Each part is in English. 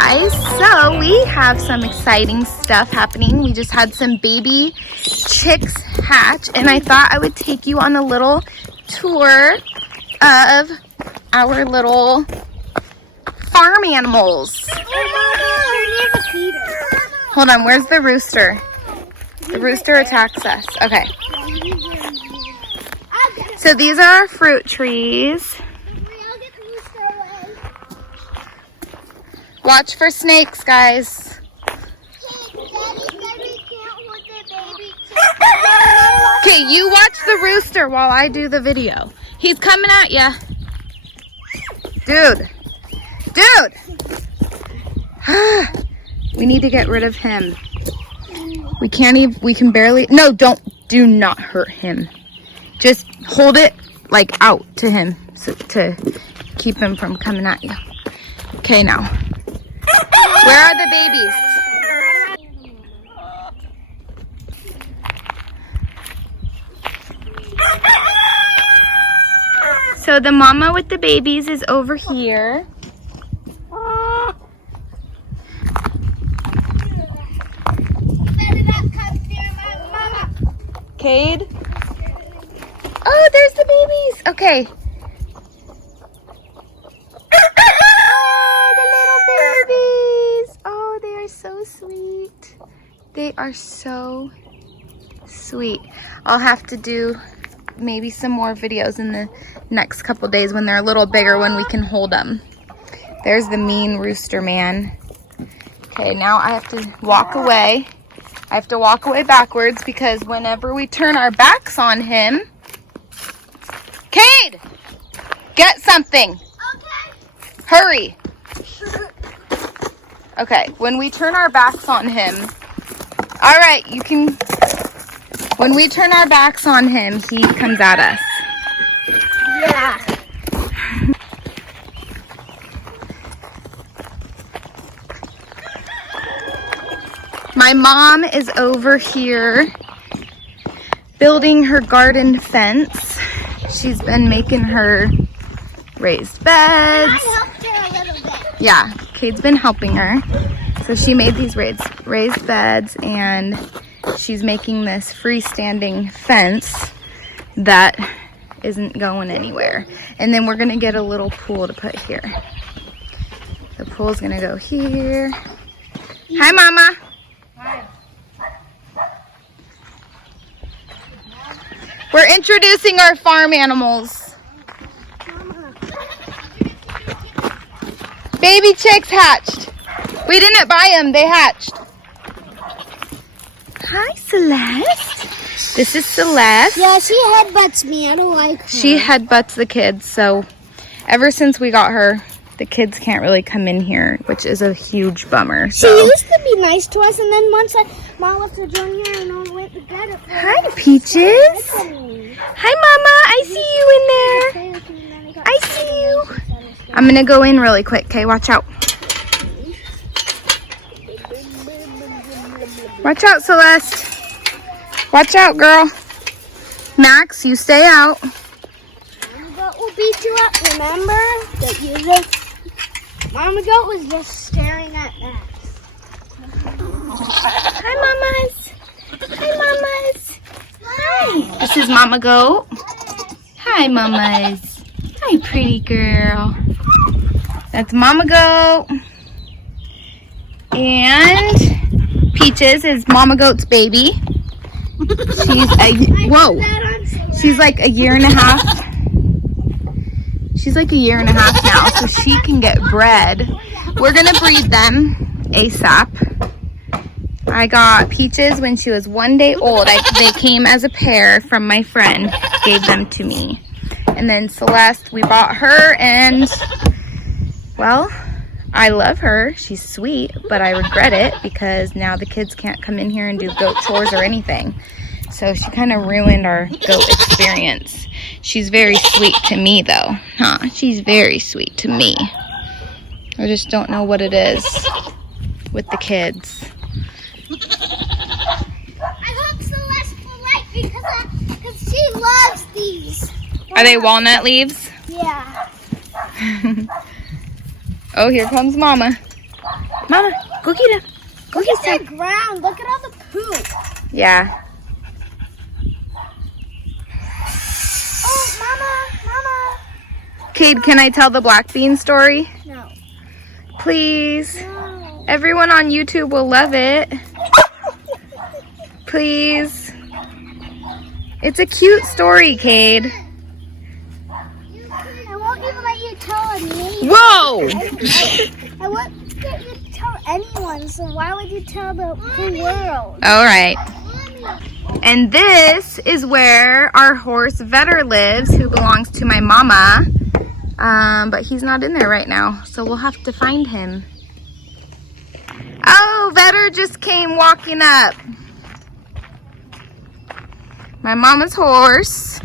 guys, so we have some exciting stuff happening. We just had some baby chicks hatch, and I thought I would take you on a little tour of our little farm animals. Hold on, where's the rooster? The rooster attacks us. Okay. So these are our fruit trees. Watch for snakes, guys. Okay, you watch the rooster while I do the video. He's coming at ya. Dude. We need to get rid of him. We can barely, no, do not hurt him. Just hold it like out to him to keep him from coming at you. Okay, now. Where are the babies? So the mama with the babies is over here. Cade? Oh, there's the babies. Okay. So sweet. They are so sweet. I'll have to do maybe some more videos in the next couple days when they're a little bigger, when we can hold them. There's the mean rooster man. Okay, now I have to walk away. I have to walk away backwards because whenever we turn our backs on him... Cade! Get something! Okay. Hurry! Okay, when we turn our backs on him, all right, you can, when we turn our backs on him, he comes at us. Yeah. My mom is over here building her garden fence. She's been making her raised beds. I helped her a little bit. Yeah. Cade's been helping her. So she made these raised beds, and she's making this freestanding fence that isn't going anywhere. And then we're gonna get a little pool to put here. The pool's gonna go here. Hi, Mama. Hi. We're introducing our farm animals. Baby chicks hatched. We didn't buy them, they hatched. Hi, Celeste. This is Celeste. Yeah, she headbutts me. I don't like her. She headbutts the kids, so ever since we got her, the kids can't really come in here, which is a huge bummer. So. She used to be nice to us, and then once Mom left her down here and I went to get it. Hi, Peaches. Hi, Mama. I see you in there. I see you. I'm gonna go in really quick, okay? Watch out. Watch out, Celeste. Watch out, girl. Max, you stay out. Mama Goat will beat you up, remember? That you just... Mama Goat was just staring at Max. Hi, Mamas. Hi, Mamas. Hi. This is Mama Goat. Hi, Mamas. Hi, pretty girl. That's Mama Goat. And Peaches is Mama Goat's baby. She's like a year and a half. She's like a year and a half now, so she can get bred. We're gonna breed them ASAP. I got Peaches when she was 1 day old. They came as a pair from my friend, gave them to me. And then Celeste, we bought her, and well, I love her. She's sweet, but I regret it because now the kids can't come in here and do goat chores or anything. So she kind of ruined our goat experience. She's very sweet to me though, huh? She's very sweet to me. I just don't know what it is with the kids. I hope Celeste will like because she loves these. Are they walnut leaves? Yeah. Oh, here comes Mama. Mama, go get him. Go get Look at the ground. Look at all the poop. Yeah. Oh, Mama. Cade, can I tell the black bean story? No. Please. No. Everyone on YouTube will love it. Please. It's a cute story, Cade. I won't even let you tell me. Whoa! I won't let you tell anyone, so why would you tell the whole world? All right. And this is where our horse Vetter lives, who belongs to my mama. But he's not in there right now, so we'll have to find him. Oh, Vetter just came walking up. My mama's horse.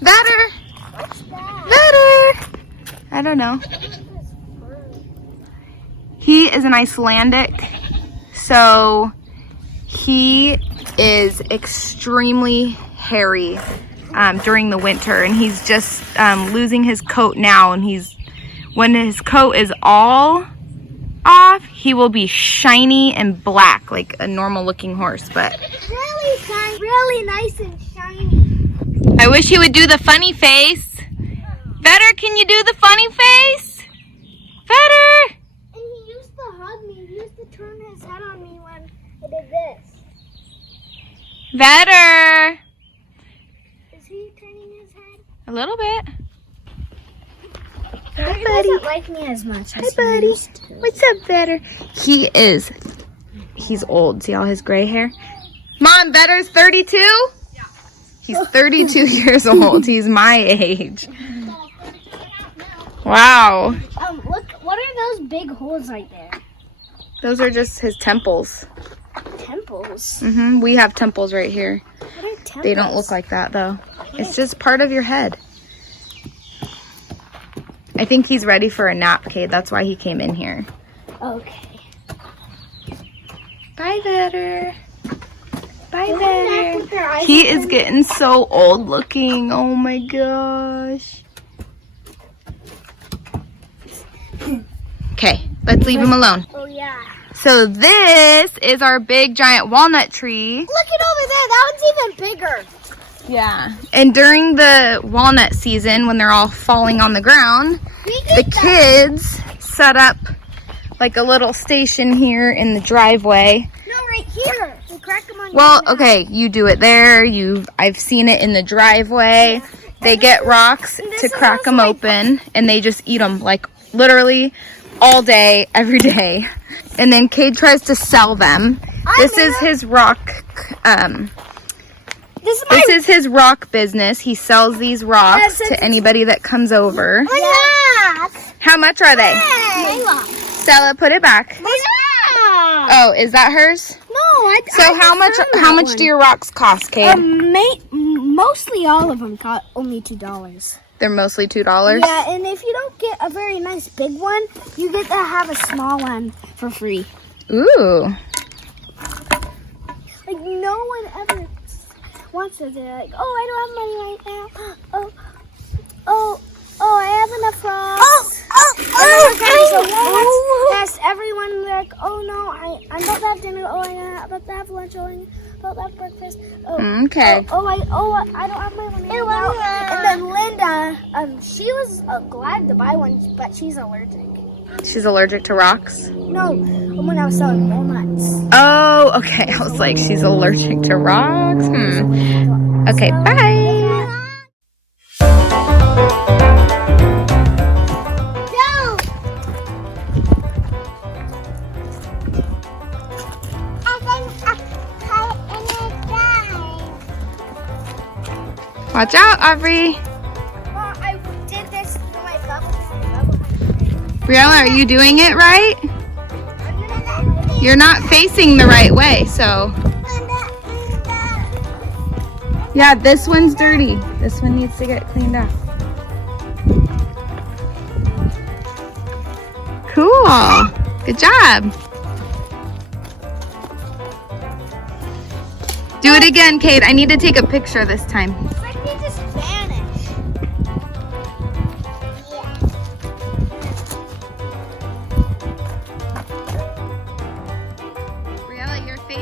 Vetter! Vetter! I don't know. He is an Icelandic, so he is extremely hairy during the winter, and he's just losing his coat now, and when his coat is all off, he will be shiny and black like a normal looking horse. But Really shiny, really nice and shiny. I wish he would do the funny face. Vetter, can you do the funny face? Vetter! And he used to hug me. He used to turn his head on me when I did this. Vetter! Is he turning his head? A little bit. Hi, buddy. He doesn't like me as much as Hi, buddy. he used to. What's up, Vetter? He's old. See all his gray hair? Mom, Vetter's 32? Yeah. He's 32 years old. He's my age. Wow. Look, what are those big holes right there? Those are just his temples. Temples? We have temples right here. What are temples? They don't look like that, though. It's just part of your head. I think he's ready for a nap, Cade. That's why he came in here. Okay. Bye, Vetter. Bye, Go back with your Vetter. eyes He is open. getting so old looking. Oh my gosh. Okay, let's leave him alone. Oh, yeah. So this is our big giant walnut tree. Look at over there. That one's even bigger. Yeah. And during the walnut season, when they're all falling on the ground, the kids set up like a little station here in the driveway. No, right here. We crack them on. Well, okay, you do it there. I've seen it in the driveway. They get rocks to crack them open, and they just eat them like literally all day, every day. And then Cade tries to sell them. This is his rock. This is his rock business. He sells these rocks to anybody that comes over. How much are they? Stella, put it back. Oh, is that hers? No, So how much do your rocks cost, Cade? Mostly all of them cost only $2. They're mostly $2? Yeah, and if you don't get a very nice big one, you get to have a small one for free. Ooh. Like, no one ever wants it. They're like, oh, I don't have money right now. Oh, I have enough rocks. So Walnuts asked everyone, like, oh, no, I'm about to have dinner. Oh, I'm about to have lunch. Oh, I'm about to have breakfast. Okay. I don't have my money right now. And then Linda, she was glad to buy one, but she's allergic. She's allergic to rocks? No, when I was selling walnuts. Oh, okay. I was like, she's allergic to rocks? Okay, bye. Watch out, Aubrey. I did this for my bubble. Briella, are you doing it right? You're not facing the right way, so. Yeah, this one's dirty. This one needs to get cleaned up. Cool. Good job. Do it again, Kate. I need to take a picture this time. It's like they just vanish.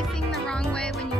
facing the wrong way when you